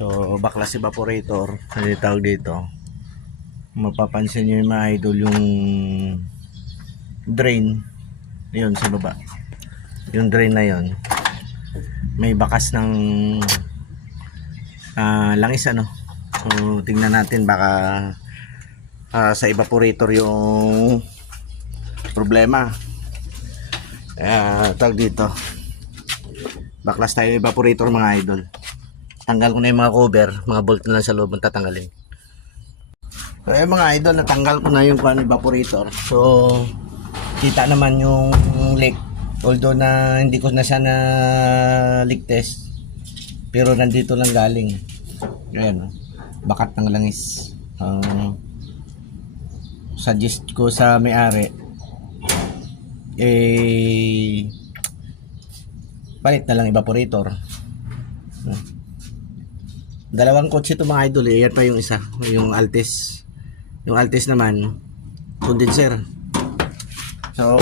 So baklas evaporator, ano yung tawag dito, mapapansin nyo yung mga idol yung drain yun sa baba, yung drain na yun may bakas ng langis ano. So tingnan natin baka sa evaporator yung problema. Tawag dito, baklas tayo evaporator mga idol. Tanggal ko na yung mga cover, mga bolt na lang sa loob ang tatanggalin. So mga idol, natanggal ko na yung evaporator. So kita naman yung leak, although na hindi ko na siya na leak test, pero nandito lang galing. Ayan, bakat ng langis. Suggest ko sa may-ari palit na lang evaporator. Dalawang kotse ito mga idol yan pa yung isa, yung Altis. Yung Altis naman condenser. So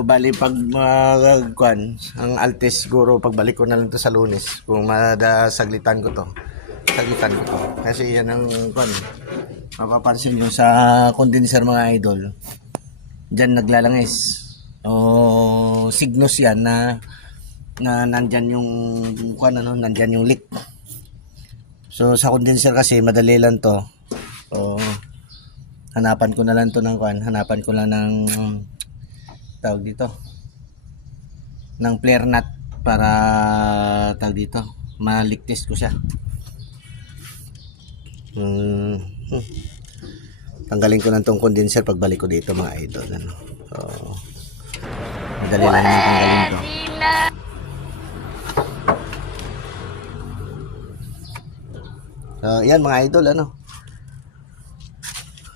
bali pag ang Altis siguro pagbalik ko na lang to sa Lunes kung saglitan ko to kasi yan ang mapapansin nyo sa condenser mga idol, dyan naglalangis o signos yan na nandyan yung nandyan yung leak. So sa condenser kasi madali lang to. So hanapan ko na lang to ng hanapan ko lang ng tawag dito ng flare nut para tawag dito ma-leak test ko siya. Tanggalin ko na tong condenser pagbalik ko dito mga idol ano. So madali lang yung tanggalin to. So yan mga idol ano.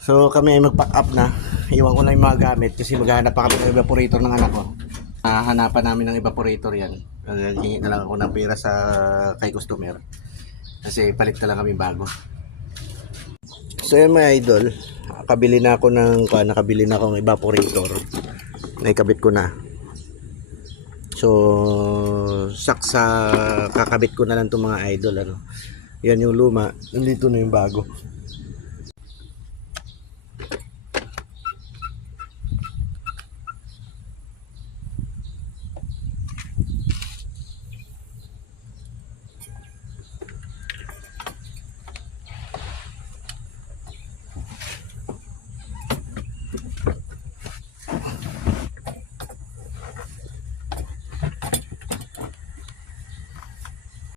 So kami ay mag-pack up na. Iwan ko na yung mga gamit kasi maghahanap pa kami ng evaporator ng anak ko. Hanapan namin ng evaporator yan. Hingi na lang ako ng pera kay customer kasi palit na lang kami bago. So yan mga idol, nakabili na ako ng evaporator. Naikabit ko na. So kakabit ko na lang itong mga idol ano. Yan yung luma, nandito na yung bago.